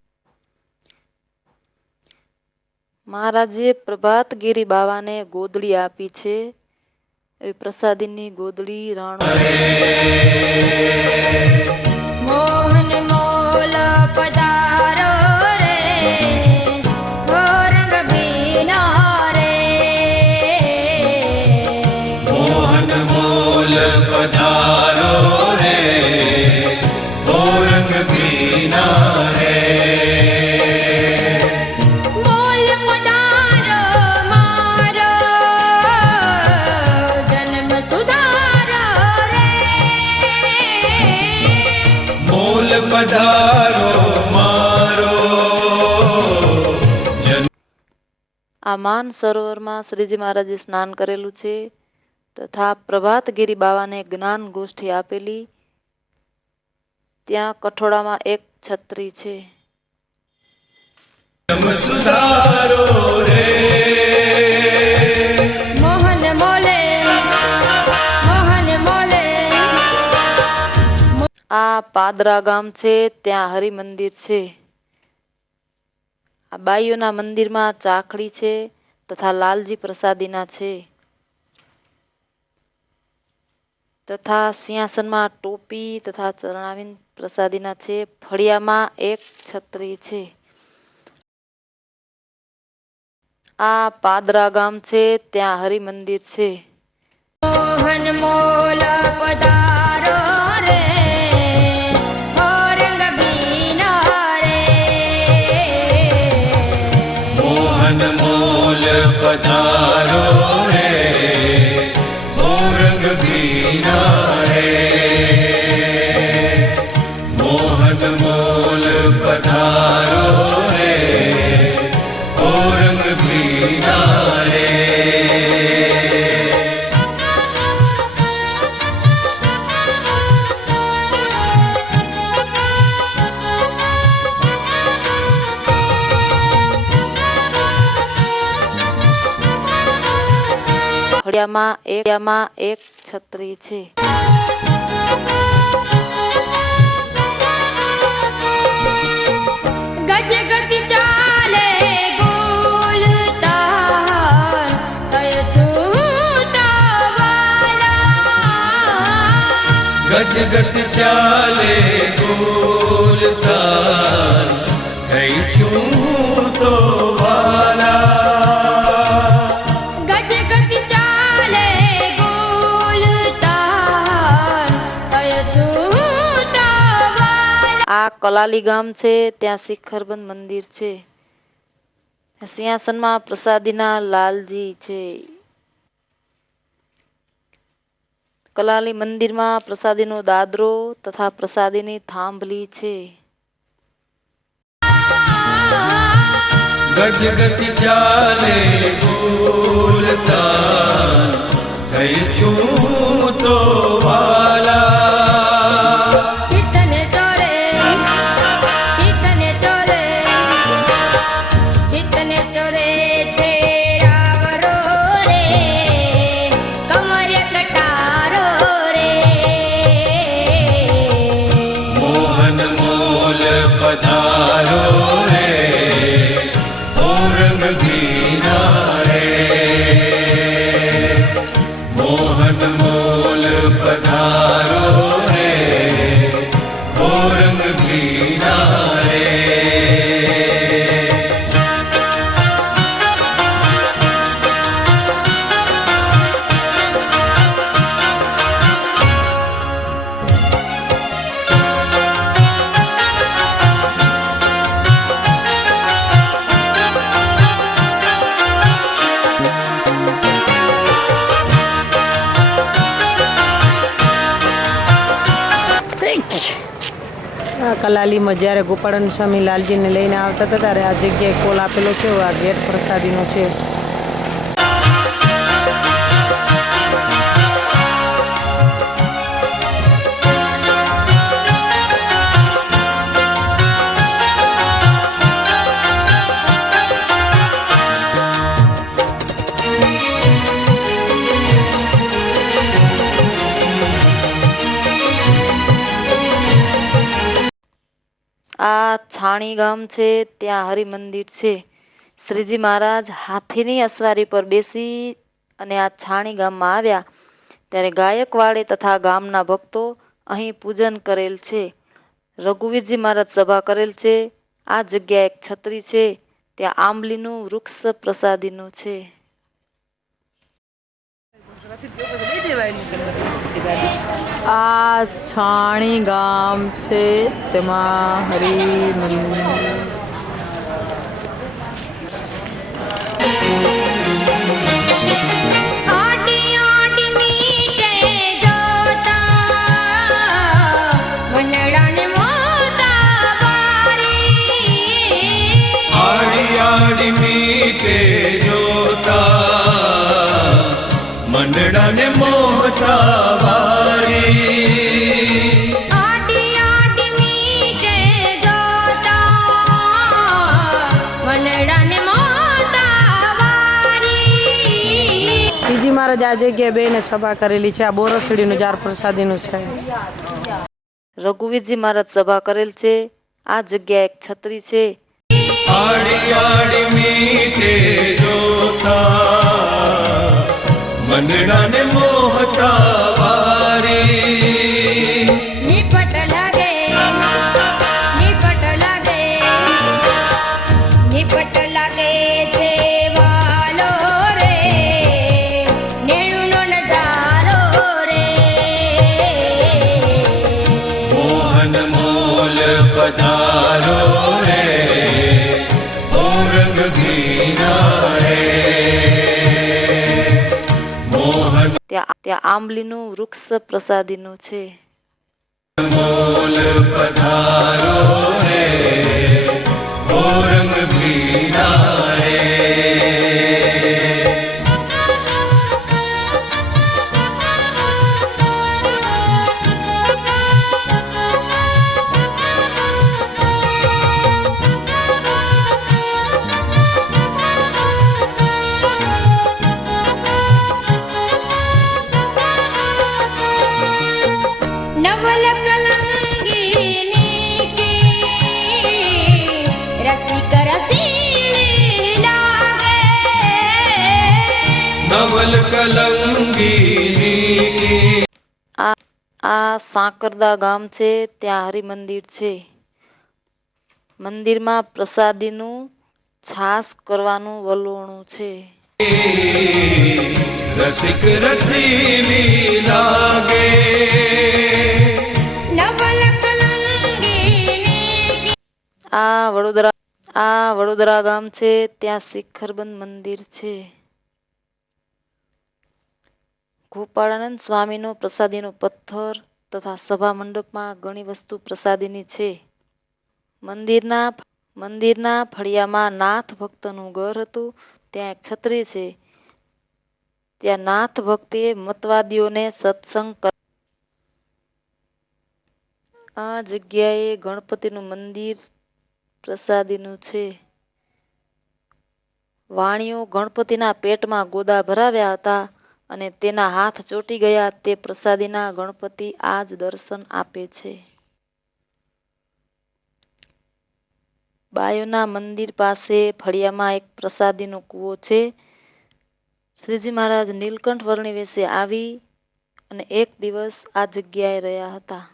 મહારાજે પ્રભાતગીરી બાવાને ગોદડી આપી છે. એ પ્રસાદીની ગોદડી રાણુ. મોહન મોલ પધારો રે. હો રંગ ભીના રે. મોહન મોલ પધારો રે. હો રંગ ભીના રે. મોલ પધારો મારો જન્મ સુધારો રે. પધારો મારો આ માન સરોવરમાં શ્રીજી મહારાજે સ્નાન કરેલું છે તથા પ્રભાતગીરી બાવાને જ્ઞાન ગોષ્ઠી આપેલી. ત્યાં કઠોળામાં એક છત્રી છે. સુધારો રે મોહન મોલે મોહન મોલે. આ પાદરા ગામ છે, ત્યાં હરિમંદિર છે. આ બાઈઓના મંદિરમાં ચાખડી છે તથા લાલજી પ્રસાદીના છે તથા સિંહાસનમાં ટોપી તથા ચરણાવીન પ્રસાદીના છે. ફળિયામાં એક છત્રી છે. આ પાદરા ગામ છે, ત્યાં હરિમંદિર છે. મોહન મોલ પધારો રે ઓરંગ બીના રે. મોહન મોલ પધારો રે મોરંગ ભીના રે મોહન મોલ પધારો રે મોરંગ ભીના રે. ફળિયામાં એક છત્રી છે. ગજ ગતિ ચાલે ગોલ તાર તય છૂટા વાલા. ગજ ગત ચાલે ગોલતાન થઈ છું તો વાલા. ગજ ગતિ ચાલે ગોલ તાર તય છૂટા વાલા. આ કલાલી ગામ છે, ત્યાં શિખરબંધ મંદિર છે. સિંહાસનમાં પ્રસાદીના લાલજી છે. કલાલી મંદિરમાં પ્રસાદીનો દાદરો તથા પ્રસાદીની થાંભલી છે. ગજ ગતિ ચાલે ગોલતાન થઈ છું તો વાલા. ચિતને ચોરે ચિતને ચોરે ચિતને ચોરે છે રાવરો રે કમરે કટારો રે. મોહન મોલ પધારો રે મોરંગ ભીના રે મોહન મોલ પધારો રે મોરંગ ભીના રે. આ કલાલીમાં જ્યારે ગોપાળન સ્વામી લાલજીને લઈને આવતા હતા ત્યારે આ જગ્યાએ કોલ આપેલો છે. આ ગેટ પ્રસાદીનો છે. આ છાણી ગામ છે, ત્યાં હરિમંદિર છે. શ્રીજી મહારાજ હાથીની અસવારી પર બેસી અને આ છાણી ગામમાં આવ્યા ત્યારે ગાયકવાડે તથા ગામના ભક્તો અહીં પૂજન કરેલ છે. રઘુવીરજી મહારાજ સભા કરેલ છે. આ જગ્યા એક છત્રી છે, ત્યાં આંબલીનું વૃક્ષ પ્રસાદીનું છે. આ છાણી ગામ છે, તેમાં હરિમંદિર. આડી આડી મીટે જોતા મનડાને મોત મોહતા વારી આડી આડી મીટે જોતા મનડાને મોતા વારી. શ્રીજી મહારાજ આ જગ્યાએ બેને સભા કરેલી છે. આ બોરસડીનું જાર પ્રસાદીનું છે. રઘુવીરજી મહારાજ સભા કરેલ છે. આ જગ્યા એક છત્રી છે. આડી આડી મીટે જોતા મનડાને મોહતા વારી નિપટ લાગે નિપટ લાગે નિપટ લાગે છે વાલો રે નેણુનો નજારો રે. મોહન મોલ પધારો રે ઓરંગ ઘીના રે મોહન ત્યાં આંબલીનું વૃક્ષ પ્રસાદીનું છે. મોલ પધારો રે ઓરંગ ઘીના રે નવલ કલંગીની કી રસિક રસીલી લાગે. નવલ કલંગીની આ સાંકરદા ગામ છે. ત્યાં હરિમંદિર છે. મંદિરમાં પ્રસાદીનું છાસ કરવાનું વલોણું છે. રસિક રસીલી લાગે નવલ કલંગીની આ વડોદરા ગામ છે. ત્યાં શિખરબંધ મંદિર છે. ગોપાળાનંદ સ્વામીનો પ્રસાદીનો પથ્થર તથા સભા મંડપમાં ઘણી વસ્તુ પ્રસાદીની છે. મંદિરના ફળિયામાં નાથ ભક્તનું ઘર હતું. ત્યાં એક છત્રી છે. ત્યાં નાથ ભક્તિએ મતવાદીઓને સત્સંગ આ જગ્યાએ ગણપતિનું મંદિર પ્રસાદીનું છે. વાણીઓ ગણપતિના પેટમાં ગોદા ભરાવ્યા હતા અને તેના હાથ ચોંટી ગયા. તે પ્રસાદીના ગણપતિ આજ દર્શન આપે છે. બાયોના મંદિર પાસે ફળિયામાં એક પ્રસાદીનો કૂવો છે. શ્રીજી મહારાજ નીલકંઠ વર્ણી વેશે આવી અને એક દિવસ આ જગ્યાએ રહ્યા હતા.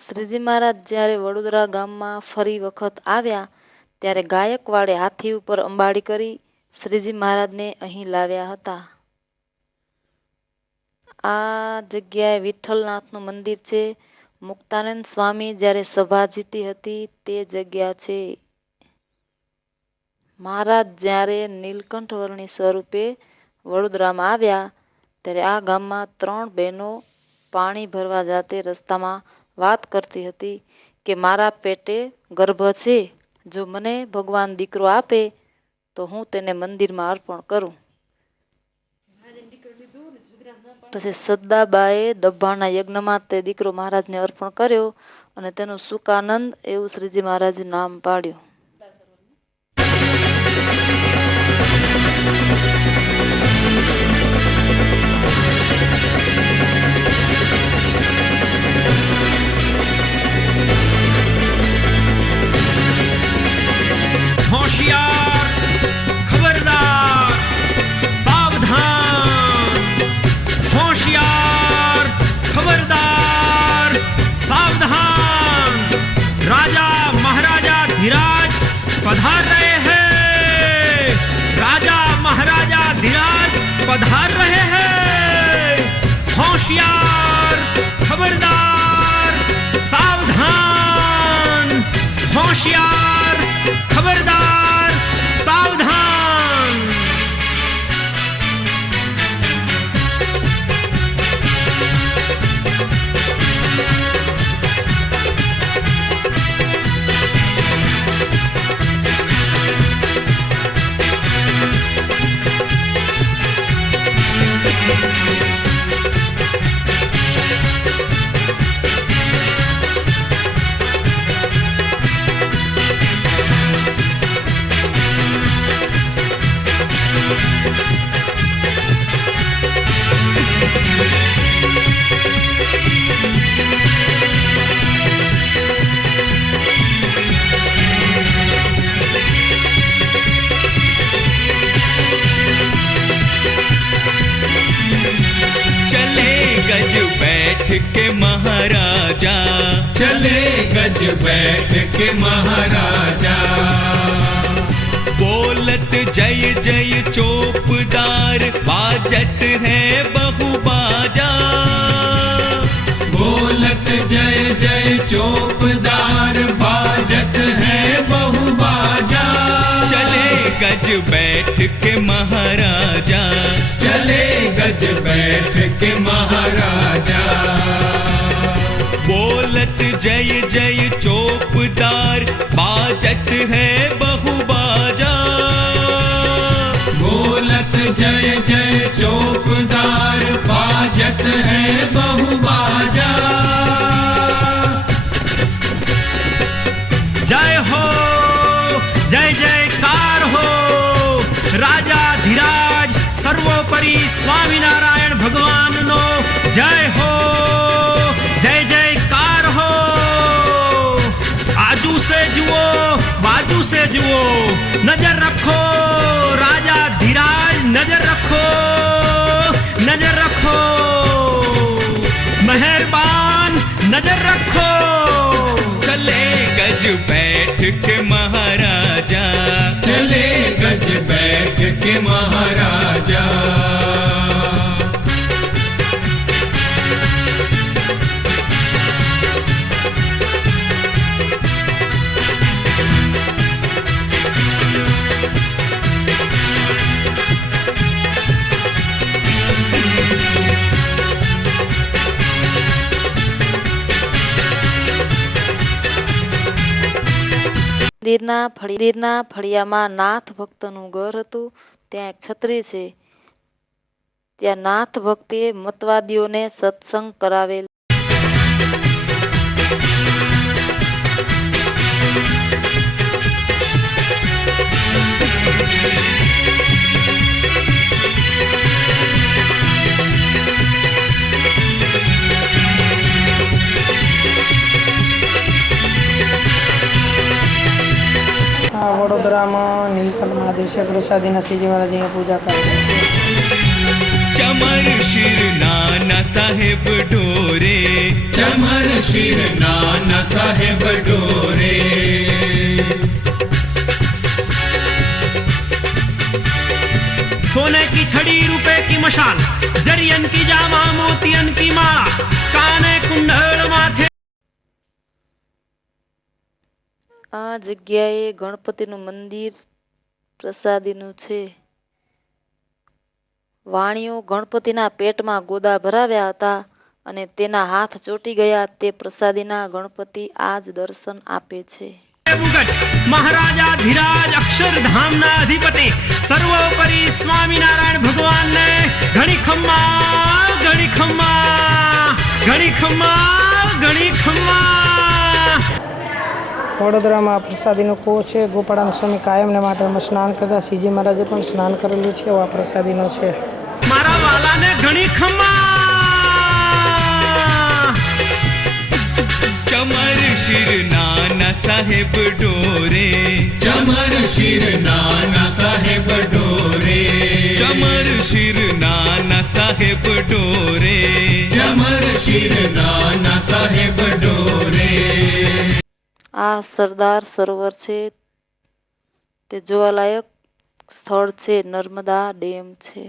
શ્રીજી મહારાજ જ્યારે વડોદરા ગામમાં ફરી વખત આવ્યા ત્યારે ગાયકવાડે હાથી ઉપર અંબાડી કરી શ્રીજી મહારાજને અહીં લાવ્યા હતા. આ જગ્યાએ વિઠ્ઠલનાથનું મંદિર છે. મુક્તાનંદ સ્વામી જ્યારે સભા જીતી હતી તે જગ્યા છે. મહારાજ જ્યારે નીલકંઠ વર્ણી સ્વરૂપે વડોદરામાં આવ્યા ત્યારે આ ગામમાં 3 બહેનો પાણી ભરવા જાતે રસ્તામાં વાત કરતી હતી કે મારા પેટે ગર્ભ છે. જો મને ભગવાન દીકરો આપે તો હું તેને મંદિરમાં અર્પણ કરું. પછી સદ્દાબાએ ડબ્બાના યજ્ઞમાં તે દીકરો મહારાજને અર્પણ કર્યો અને તેનું સુકાનંદ એવું શ્રીજી મહારાજે નામ પાડ્યું. होशियार खबरदार सावधान होशियार खबरदार सावधान राजा महाराजा धीराज पधार रहे हैं राजा महाराजा धीराज पधार रहे हैं होशियार खबरदार सावधान होशियार खबरदार सावधान बैठ के महाराजा, चले गज बैठ के महाराजा। बोलत जय जय चौपदार, बाजत है बहुबाजा। बोलत जय जय चौपदार, बाजत है बहुबाजा। चले गज बैठ के महाराजा, चले गज बैठ के महाराजा। बोलत जय जय चौपदार, बाजत है बहुबाजा। बोलत जय जय चौपदार, बाजत है बहुबाजा। जय हो, जय जयकार हो, राजा धीराज सर्वोपरि स्वामीनारायण भगवान नो जय हो, जय जयकार हो। आजू से जुओ, बाजू से जुओ, नजर रखो राजा धीराज, नजर रखो, नजर रखो, मेहरबान नजर रखो। चले गज बैठ के महाराजा, चले गज बैठ के महाराजा। મંદિરના ફળિયામાં નાથ ભક્તનું ઘર હતું. ત્યાં એક છત્રી છે. ત્યાં નાથ ભક્તિએ મતવાદીઓને સત્સંગ કરાવેલ. વડોદરામાં નીલકંઠ મહાદેવ છે, પ્રસાદીના શ્રીજી મહારાજની પૂજા કરે છે. ચમર શિર નાના સાહેબ ડોરે, चमर शिर नाना साहेब डोरे। सोने की छड़ी रुपए की मशाल, जरियन की जामा मोतियन की माला, काने कुंडल माथे। આ જગ્યાએ ગણપતિનું મંદિર પ્રસાદીનું છે. વાણીઓ ગણપતિના પેટમાં ગોદા ભરાવ્યા હતા અને તેના હાથ ચોંટી ગયા. તે પ્રસાદીના ગણપતિ આજ દર્શન આપે છે. महाराजा धीराज अक्षरधामना अधिपति सर्वोपरि स्वामीनारायण भगवान ने घणी खम्मा, घणी खम्मा, घणी खम्मा, घणी खम्मा। વડોદરામાં પ્રસાદીનો કૂવો છે. ગોપાળાન સ્વામી કાયમને માટે સ્નાન કરતા, શ્રીજી મહારાજે પણ સ્નાન કરેલું છે. એવા પ્રસાદીનો છે. મારા વાલાને ઘણી ખમ્મા। ચમર શિર નાના સાહેબ ડોરે, चमर शिर नाना साहेब डोरे। ચમર શિર નાના સાહેબ ડોરે, चमर शिर नाना साहेब डोरे। આ સરદાર સરોવર છે. તે જોવાલાયક સ્થળ છે. નર્મદા ડેમ છે.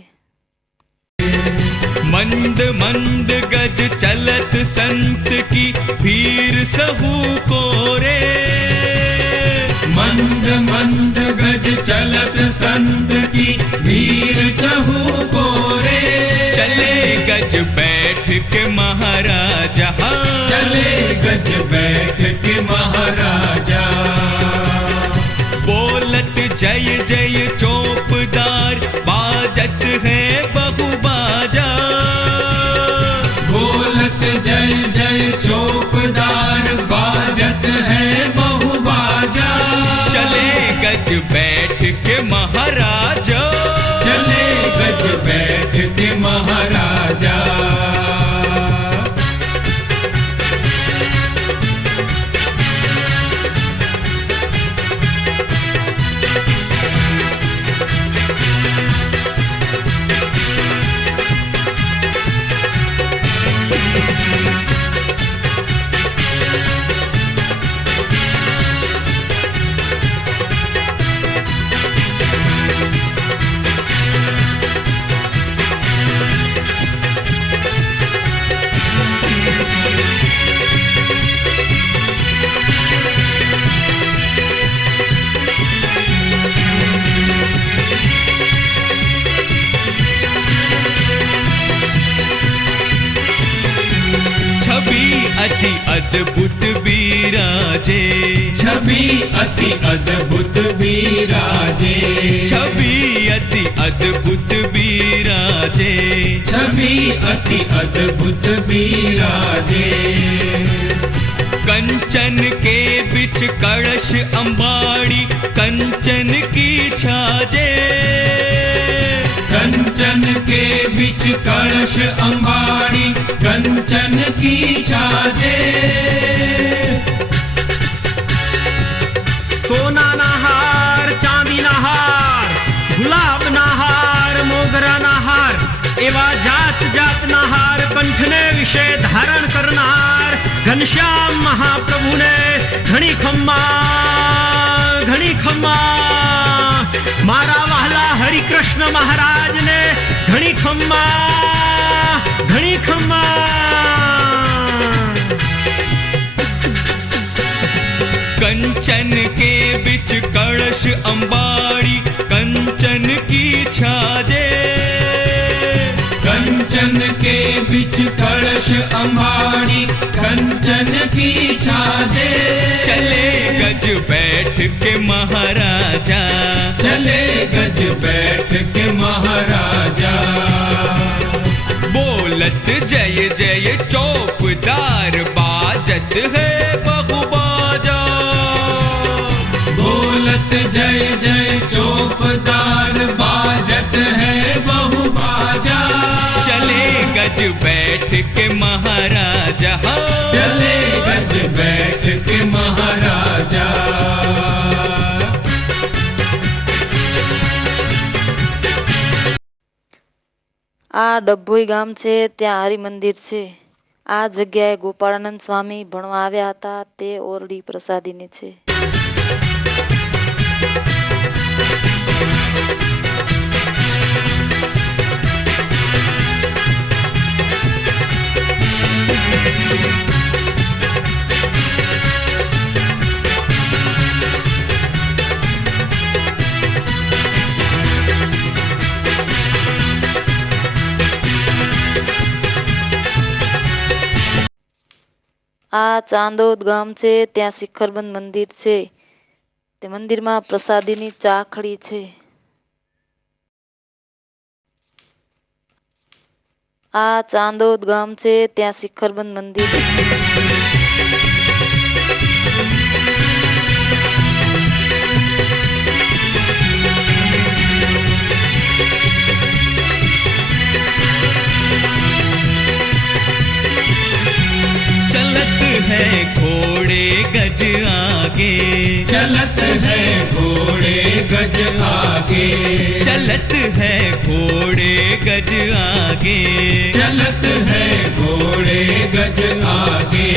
મંદ મંદ ગજ ચલત સંત કી ભીર સહુ को रे। मंद मंद गज चलत संत की भीर चहु को रे। चले गज बैठ के महाराजा, चले गज बैठ के महाराजा। बोलत जय जय चौपदार, बाजत है बहुबाजा। बोलत जय जय चौपदार, बाजत है बहुबाजा। चले गज बैठ के महाराजा, चले गज बैठ के महाराजा। अति अद्भुत विराजे, छवि अति अद्भुत विराजे, छवि अति अद्भुत विराजे, छवि अति अद्भुत विराजे। कंचन के बिच कलश अंबाड़ी कंचन की छाजे, कंचन के बिच कलश अंबाड़ी कंचन की छाजे। सोना ना हार, चांदी ना हार, गुलाब ना हार, मोगरा ना हार, एवा जात जात ना हार कंठने विषय धारण करनार घनश्याम महाप्रभु ने घणी खम्मा मारा वहला हरि कृष्ण महाराज ने घणी खम्मा कंचन के बिच कलश अंबाड़ी कंचन की छाजे, कंचन के बिच कलश अंबाड़ी कंचन की छाजे। चले गज बैठ के महाराजा, चले गज बैठ के महाराजा। बोलत जय जय चौपदार बाजत है बहुबाजा, बोलत जय जय चौपदार बाजत है बहुबाजा। चले गज बैठ के महाराजा, चले गज बैठ के महाराजा। આ ડભોઈ ગામ છે, ત્યાં હરિમંદિર છે. આ જગ્યાએ ગોપાળાનંદ સ્વામી ભણવા આવ્યા હતા. તે ઓરડી પ્રસાદીની છે. આ ચાંદોદ ગામ છે, ત્યાં શિખરબંધ મંદિર છે. તે મંદિરમાં પ્રસાદીની ચાખડી છે. આ ચાંદોદ ગામ છે, ત્યાં શિખરબંધ મંદિર. चलत है घोड़े गज आगे, चलत है घोड़े गज आगे, चलत है घोड़े गज आगे, चलत है घोड़े गज आगे।